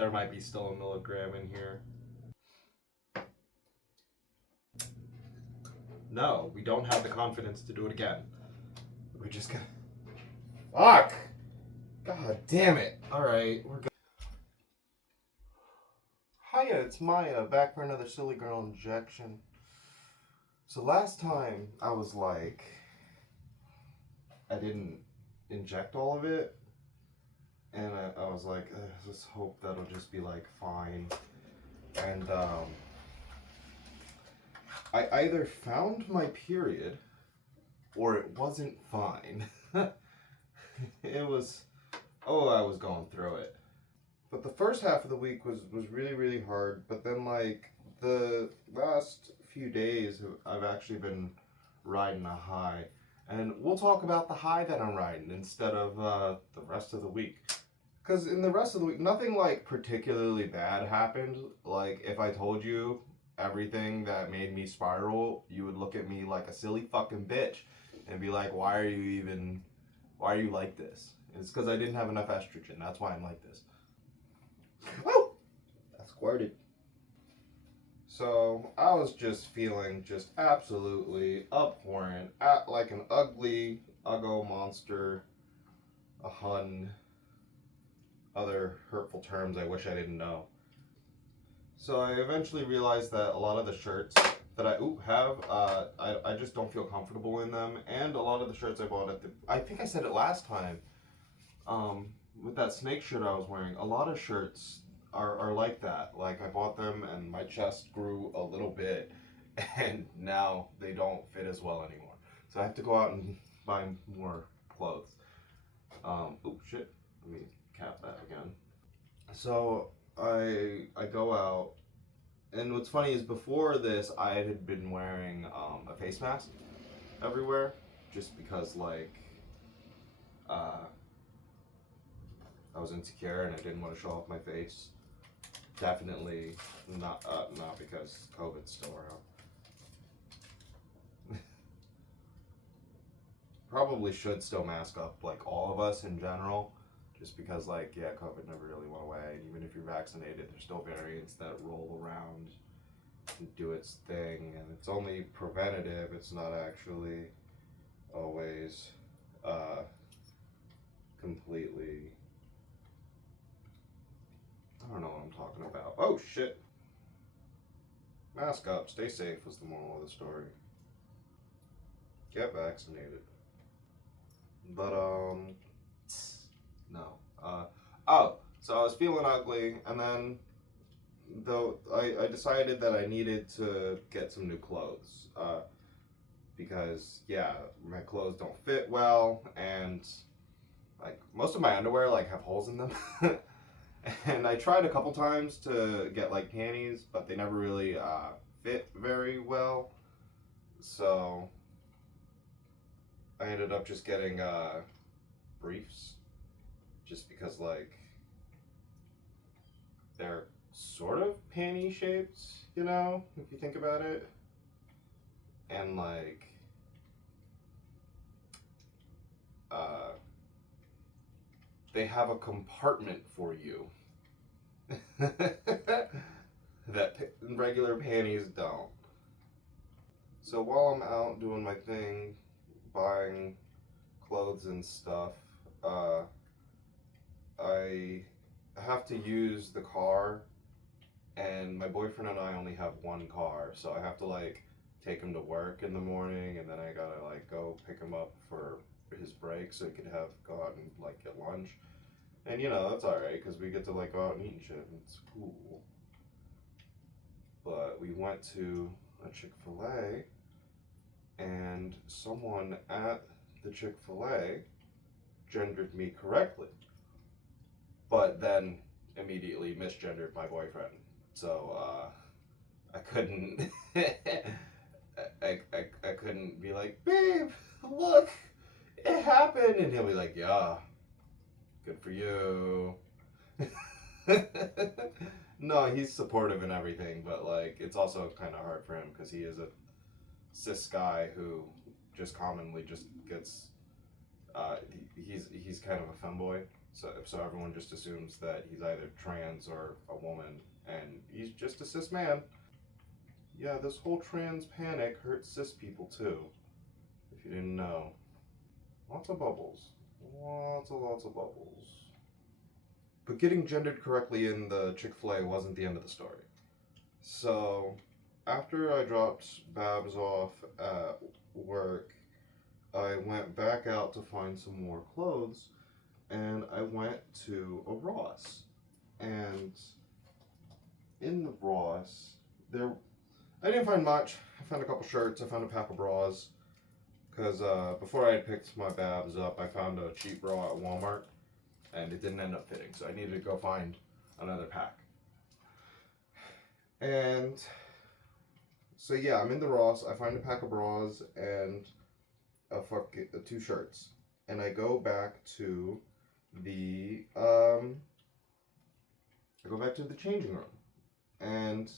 There might be still a milligram in here. No, we don't have the confidence to do it again. We're just gonna. Fuck! God damn it. Alright, we're good. Hiya, it's Maya, back for another Silly Girl injection. So last time I was like, I didn't inject all of it, and I was like, let's hope that'll just be like fine. And I either found my period or it wasn't fine. It was, I was going through it. But the first half of the week was really, really hard. But then, like, the last few days, I've actually been riding a high. And we'll talk about the high that I'm riding instead of the rest of the week. Because in the rest of the week, nothing, like, particularly bad happened. Like, if I told you everything that made me spiral, you would look at me like a silly fucking bitch. And be like, why are you like this? And it's because I didn't have enough estrogen. That's why I'm like this. Oh! That squirted. So, I was just feeling just absolutely abhorrent. Like an ugly, uggo monster. A hun. Other hurtful terms I wish I didn't know. So, I eventually realized that a lot of the shirts that I have, I just don't feel comfortable in them. And a lot of the shirts I bought I think I said it last time, with that snake shirt I was wearing, a lot of shirts are like that. Like, I bought them and my chest grew a little bit, and now they don't fit as well anymore. So I have to go out and buy more clothes. Oh shit, let me cap that again. So I go out, and what's funny is before this I had been wearing a face mask everywhere, just because like I was insecure and I didn't want to show off my face. Definitely not because COVID's still around. Probably should still mask up, like all of us in general, just because like COVID never really went away, and even if you're vaccinated, there's still variants that roll around and do its thing, and it's only preventative. It's not actually always completely. I don't know what I'm talking about. Oh shit. Mask up, stay safe was the moral of the story. Get vaccinated. But no. So I was feeling ugly, and then though I decided that I needed to get some new clothes. Because my clothes don't fit well, and like most of my underwear like have holes in them. And I tried a couple times to get like panties, but they never really fit very well. So I ended up just getting briefs, just because like they're sort of panty shaped, you know, if you think about it. And like they have a compartment for you that regular panties don't. So while I'm out doing my thing, buying clothes and stuff, I have to use the car, and my boyfriend and I only have one car, so I have to like take him to work in the morning, and then I gotta like go pick him up for his break so he could go out and like get lunch. And you know, that's alright because we get to like go out and eat and shit, and it's cool. But we went to a Chick-fil-A, and someone at the Chick-fil-A gendered me correctly, but then immediately misgendered my boyfriend. So I couldn't I couldn't be like, babe, look, it happened, and he'll be like, yeah, good for you. No, he's supportive and everything, but like it's also kind of hard for him because he is a cis guy who just commonly just gets he's kind of a femboy, So everyone just assumes that he's either trans or a woman, and he's just a cis man. Yeah, this whole trans panic hurts cis people too, if you didn't know. Lots of bubbles. Lots of bubbles. But getting gendered correctly in the Chick-fil-A wasn't the end of the story. So, after I dropped Babs off at work, I went back out to find some more clothes, and I went to a Ross. And in the Ross, I didn't find much. I found a couple shirts, I found a pack of bras, because before I had picked my Babs up, I found a cheap bra at Walmart, and it didn't end up fitting, so I needed to go find another pack. And so yeah, I'm in the Ross, I find a pack of bras and two shirts, and I go back to the changing room, and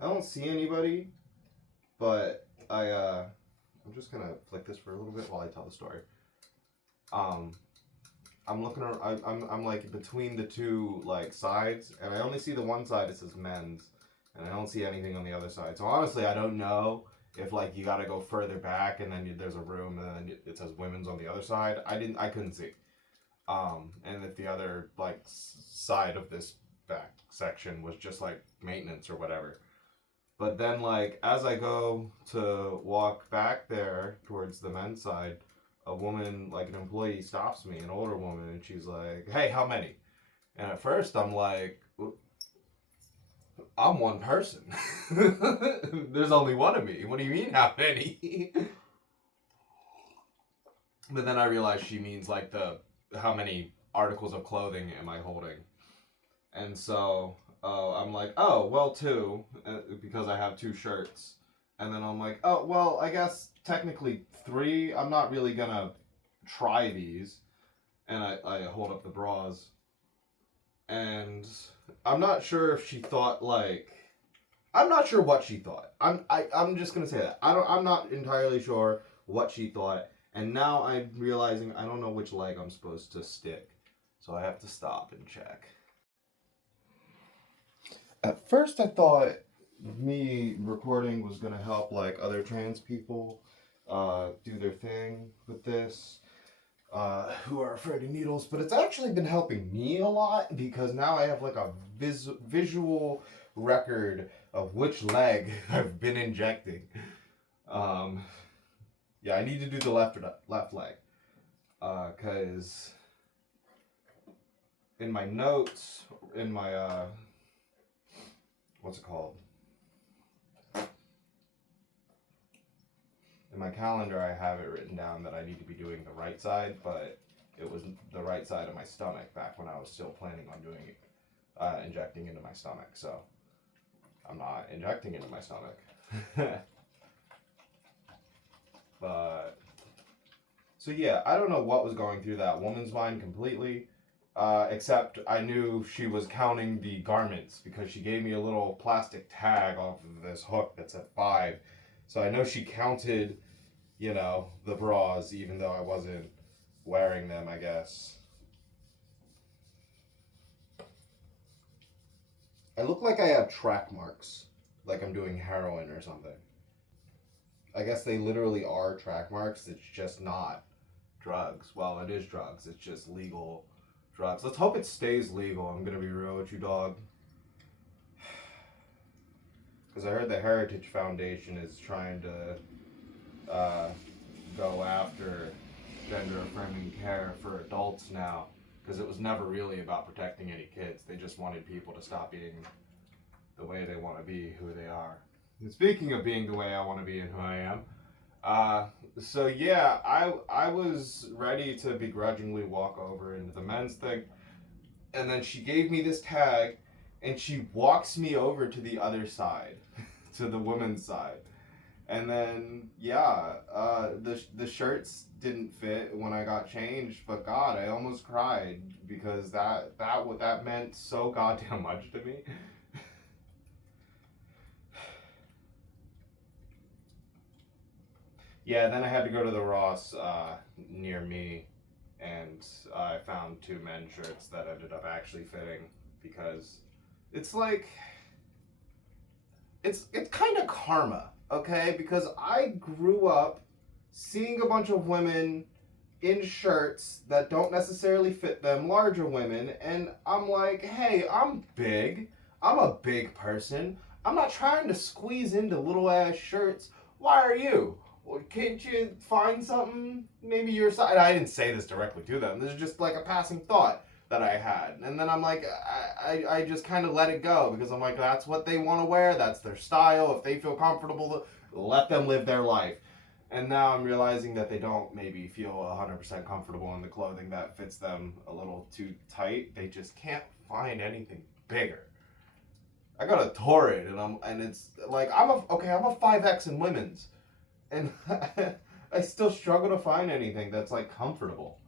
I don't see anybody, but I'm just gonna flick this for a little bit while I tell the story. I'm looking around, I'm like between the two like sides, and I only see the one side that says men's, and I don't see anything on the other side. So honestly, I don't know if like you gotta go further back and then there's a room and then it says women's on the other side. I couldn't see. And if the other like side of this back section was just like maintenance or whatever. But then like as I go to walk back there towards the men's side, a woman, like an employee, stops me, an older woman, and she's like, "Hey, how many?" And at first I'm like, "I'm one person. There's only one of me. What do you mean, how many?" But then I realized she means like how many articles of clothing am I holding? And so I'm like, "Oh, well, two," because I have two shirts. And then I'm like, "Oh, well, I guess technically three. I'm not really gonna try these." And I hold up the bras. And I'm not sure if she thought like, I'm not sure what she thought. I'm just gonna say that. I'm not entirely sure what she thought. And now I'm realizing I don't know which leg I'm supposed to stick. So I have to stop and check. At first I thought me recording was gonna help like other trans people do their thing with this, who are afraid of needles, but it's actually been helping me a lot because now I have like a visual record of which leg I've been injecting. Yeah, I need to do the left leg, because in my notes, in my what's it called? In my calendar, I have it written down that I need to be doing the right side, but it was the right side of my stomach back when I was still planning on doing it, injecting into my stomach. So I'm not injecting into my stomach. But so yeah, I don't know what was going through that woman's mind completely, except I knew she was counting the garments because she gave me a little plastic tag off of this hook that said 5. So I know she counted, the bras, even though I wasn't wearing them, I guess. I look like I have track marks, like I'm doing heroin or something. I guess they literally are track marks, it's just not drugs. Well, it is drugs, it's just legal drugs. Let's hope it stays legal, I'm gonna be real with you, dog. Because I heard the Heritage Foundation is trying to go after gender affirming care for adults now, because it was never really about protecting any kids. They just wanted people to stop being the way they want to be, who they are. And speaking of being the way I want to be and who I am, so yeah, I was ready to begrudgingly walk over into the men's thing, and then she gave me this tag, and she walks me over to the other side, to the women's side. And then the shirts didn't fit when I got changed, but God, I almost cried because that meant so goddamn much to me. Yeah, then I had to go to the Ross near me, and I found 2 men's shirts that ended up actually fitting because it's like it's kind of karma, okay? Because I grew up seeing a bunch of women in shirts that don't necessarily fit them, larger women, and I'm like, hey, I'm big. I'm a big person. I'm not trying to squeeze into little ass shirts. Why are you? Well, can't you find something maybe your size? I didn't say this directly to them. This is just like a passing thought that I had. And then I'm like, I just kind of let it go because I'm like, that's what they want to wear. That's their style. If they feel comfortable, let them live their life. And now I'm realizing that they don't maybe feel 100% comfortable in the clothing that fits them a little too tight. They just can't find anything bigger. I got a Torrid, and it's like I'm a 5X in women's, and I still struggle to find anything that's like comfortable.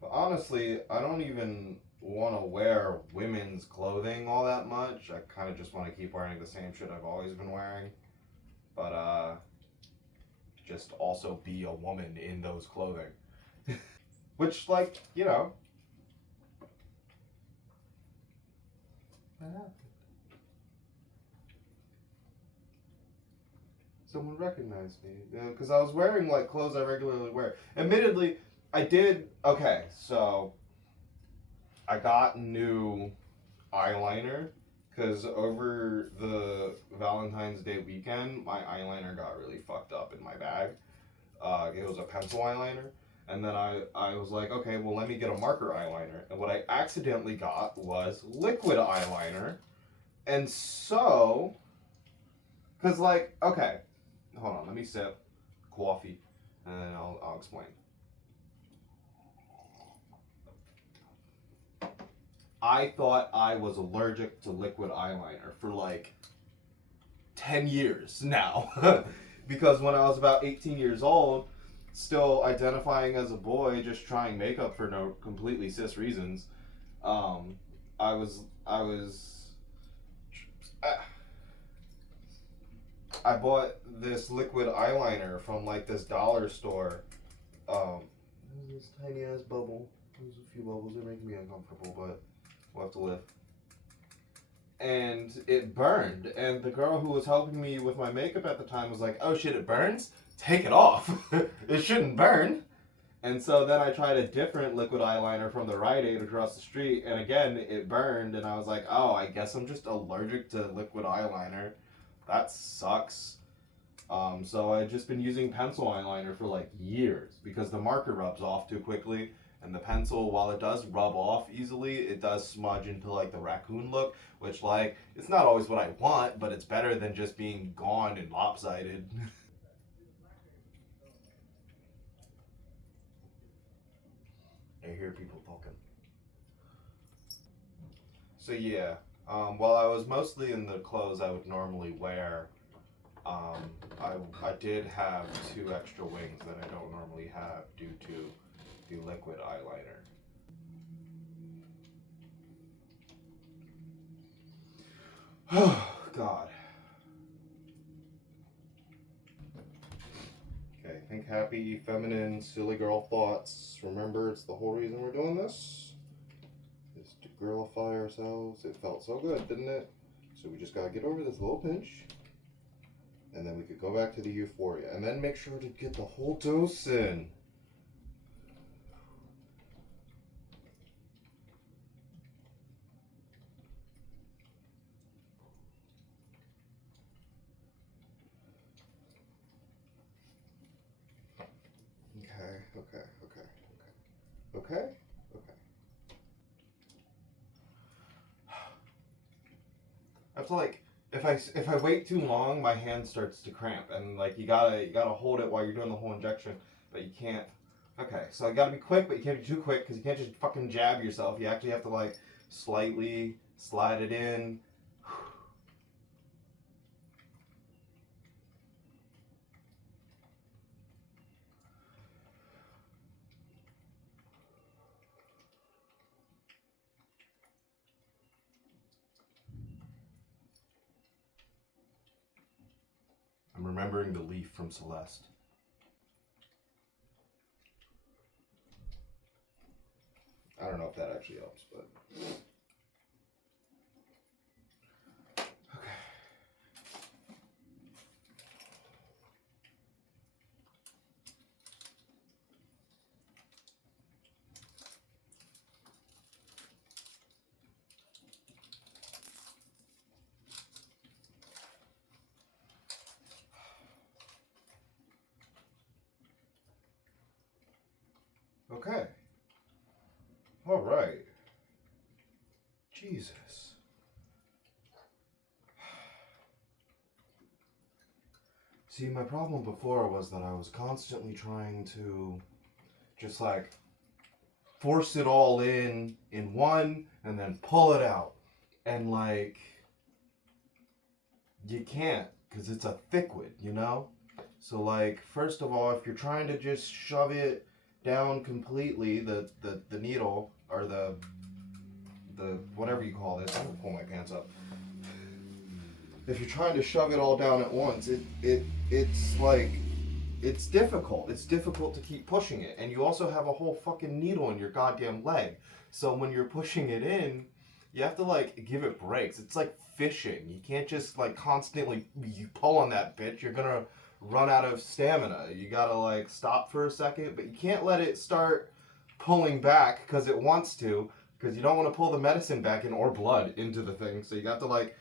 But honestly, I don't even want to wear women's clothing all that much. I kind of just want to keep wearing the same shit I've always been wearing. But just also be a woman in those clothing. Which, like, you know. Someone recognized me. Because I was wearing, like, clothes I regularly wear. Admittedly, I did. Okay, so I got new eyeliner. Because over the Valentine's Day weekend, my eyeliner got really fucked up in my bag. It was a pencil eyeliner. And then I was like, okay, well, let me get a marker eyeliner. And what I accidentally got was liquid eyeliner. And so, because, like, okay, hold on, let me sip coffee, and then I'll explain. I thought I was allergic to liquid eyeliner for, like, 10 years now. Because when I was about 18 years old, still identifying as a boy, just trying makeup for no completely cis reasons, um, I, I bought this liquid eyeliner from like this dollar store. There's this tiny ass bubble. There's a few bubbles. They're making me uncomfortable, but we'll have to live. And it burned. And the girl who was helping me with my makeup at the time was like, "Oh shit, it burns? Take it off. It shouldn't burn." And so then I tried a different liquid eyeliner from the Rite Aid across the street, and again it burned. And I was like, "Oh, I guess I'm just allergic to liquid eyeliner. That sucks." So I've just been using pencil eyeliner for like years because the marker rubs off too quickly, and the pencil, while it does rub off easily, it does smudge into like the raccoon look, which like it's not always what I want, but it's better than just being gone and lopsided. I hear people talking. So yeah, while I was mostly in the clothes I would normally wear, um, I did have 2 extra wings that I don't normally have due to the liquid eyeliner. Oh, God. Okay, think happy, feminine, silly girl thoughts. Remember, it's the whole reason we're doing this is to girlify ourselves. It felt so good, didn't it? So we just gotta get over this little pinch, and then we could go back to the euphoria, and then make sure to get the whole dose in. Okay, okay, okay, okay, okay, okay. I feel like if I wait too long, my hand starts to cramp, and like you gotta hold it while you're doing the whole injection, but you can't. Okay, so I gotta be quick, but you can't be too quick because you can't just fucking jab yourself. You actually have to like slightly slide it in. I'm remembering the leaf from Celeste. I don't know if that actually helps, but okay. Okay. All right. Jesus. See, my problem before was that I was constantly trying to just like force it all in one and then pull it out. And like you can't because it's a thickwood, you know? So like first of all, if you're trying to just shove it down completely, the needle or the whatever you call this, I'm gonna pull my pants up. If you're trying to shove it all down at once, it's like it's difficult. It's difficult to keep pushing it. And you also have a whole fucking needle in your goddamn leg. So when you're pushing it in, you have to like give it breaks. It's like fishing. You can't just like constantly you pull on that bitch. You're gonna run out of stamina. You gotta like stop for a second, but you can't let it start pulling back because it wants to, because you don't want to pull the medicine back in or blood into the thing. So you got to like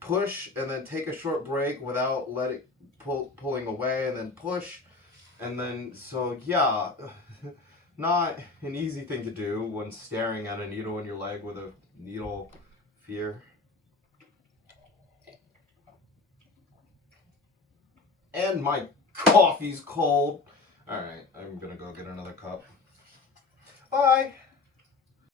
push and then take a short break without letting pulling away, and then push, and then so yeah, not an easy thing to do when staring at a needle in your leg with a needle fear. And my coffee's cold. All right, I'm gonna go get another cup. Bye.